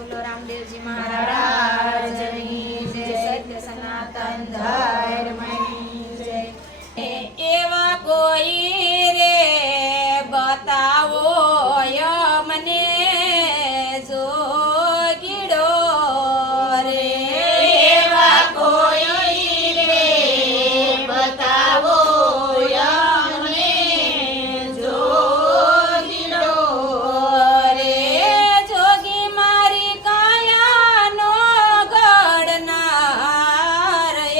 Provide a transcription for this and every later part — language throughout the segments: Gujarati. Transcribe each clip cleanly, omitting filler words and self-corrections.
બોલો રામદેવજી મહારાજની જય, સત્ય સનાતન ધર્મની જય। એવા કોઈ રે બતાવો મને જોગીડો રે, એવા કોઈ રે બતાવો અમને જોગીડો રે, જોગી મારી કાયાનો ઘડનાર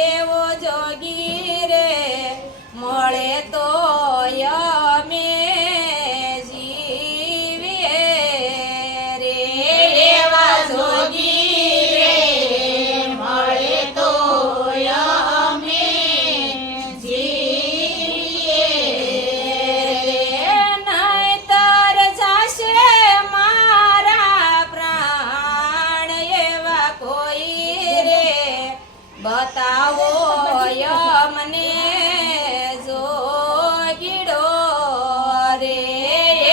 એવો જોગી રે મળે તો અમે જીવીએ રે, એવા જોગી રે મળે તો અમે જીવીએ રે, નહીંતર જાશે મારા પ્રાણ એવા કોઈ રે બતાવો મને જોગીડો રે,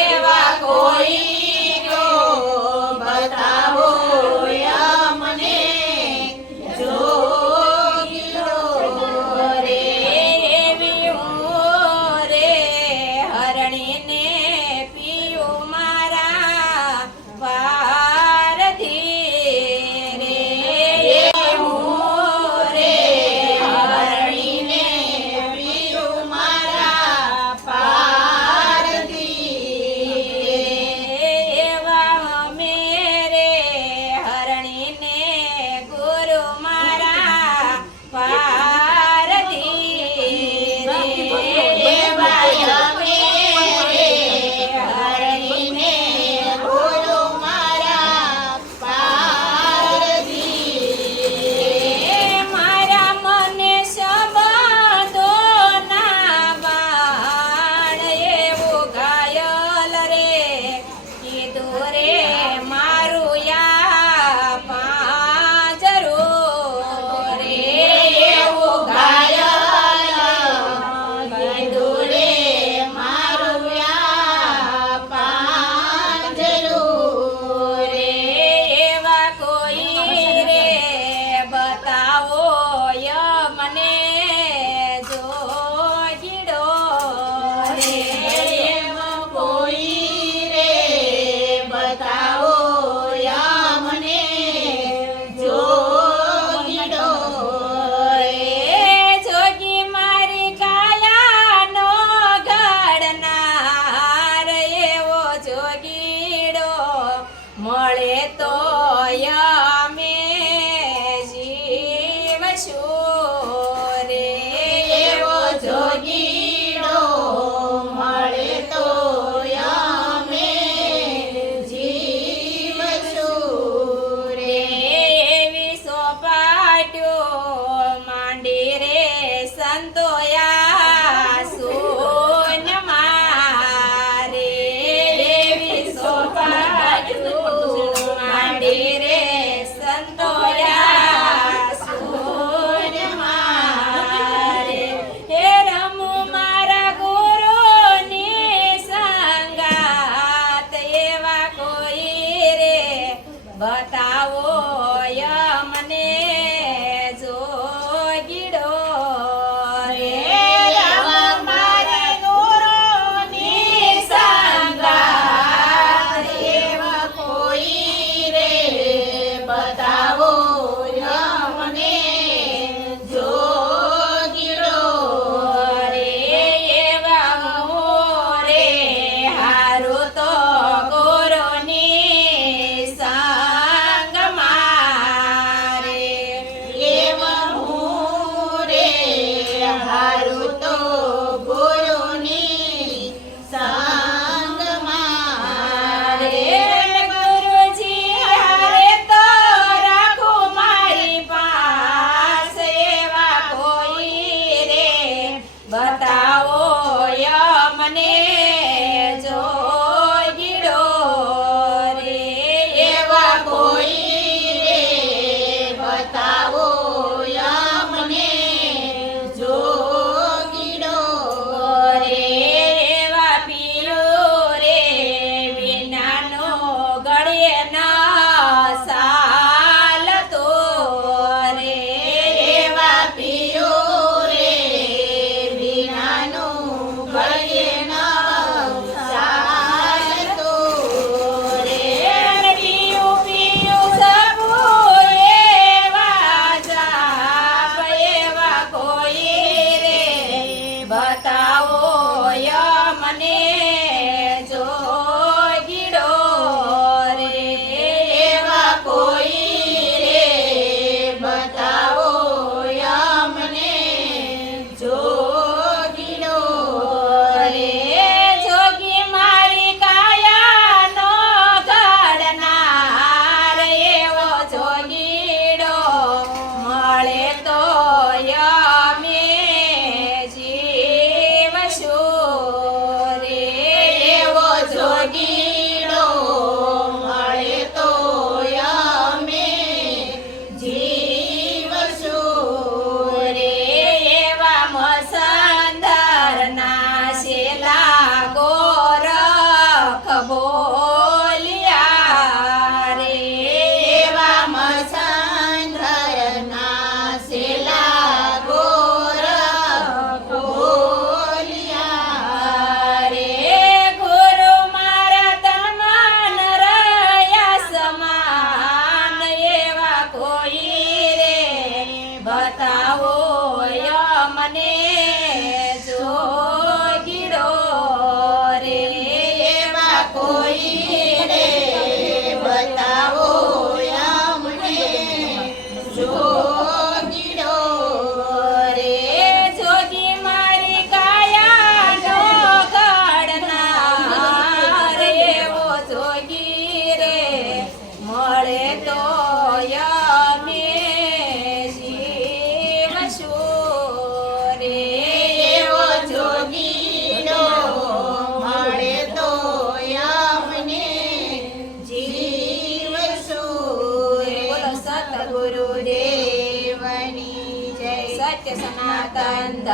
એવા કોઈ બતાવો અમને જોગીડો રે, એવી હું રે હરણીને પીયું મારા પારધી રે, હું રે હરણીને પીયું મારા પારધી એવા અમે રે હરણીને ગુરુ મારા પારધી રે, એવા અમે રે હરણીને ગુરુ મારા પારધી મારા મને શબ્દો ના બાણ એવું ઘાયલ રે કીધું રે મારું યા પાંજરું રે, એવું ઘાયલ કીધું રે મારું યા પાંજરું રે, એવા કોઈ રે બતાવો મને જોગીડો રે, એવા કોઈ રે બતાવો અમને જોગીડો રે, જોગી મારી કાયાનો ઘડનાર એવો જોગીડો મળે તો અમે જીવશું રે, એવો જોગીડો મળે તો અમે જીવશું રે, એવી સોપાટ્યો માંડી રે સંતોયા સોન મારે, એવી સોપાટ્યો માંડી રે સંતોયા સોન મારે, હે રમુ મારા ગુરુની સંગાત એવા કોઈ રે બતાવો મને જોગીડો રે, તન